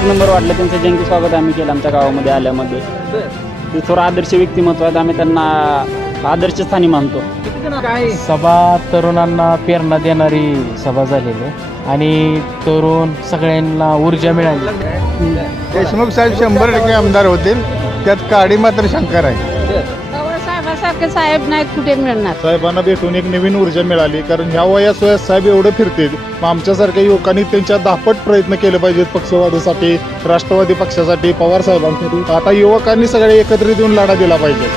एक नंबर वाटलं त्यांचं जंगी स्वागत आम्ही केलं आमच्या गावामध्ये आल्यामध्ये. ते थोडं आदर्श व्यक्तिमत्व आहेत, आम्ही त्यांना आदर्श स्थानी मानतो. सभा तरुणांना प्रेरणा देणारी सभा झालेली आहे आणि तरुण सगळ्यांना ऊर्जा मिळाली. देशमुख साहेब 100% आमदार होतील, त्यात काडी मात्र शंकर आहे. साहेबासारखे साहेब नाहीत कुठे मिळणार. साहेबांना भेटून एक नवीन ऊर्जा मिळाली, कारण ह्या वयात साहेब एवढं फिरतील. मग आमच्यासारख्या युवकांनी त्यांच्या दापट प्रयत्न केले पाहिजेत पक्षवादासाठी, राष्ट्रवादी पक्षासाठी, पवार साहेबांसाठी. आता युवकांनी सगळे एकत्रित येऊन लढा दिला पाहिजे.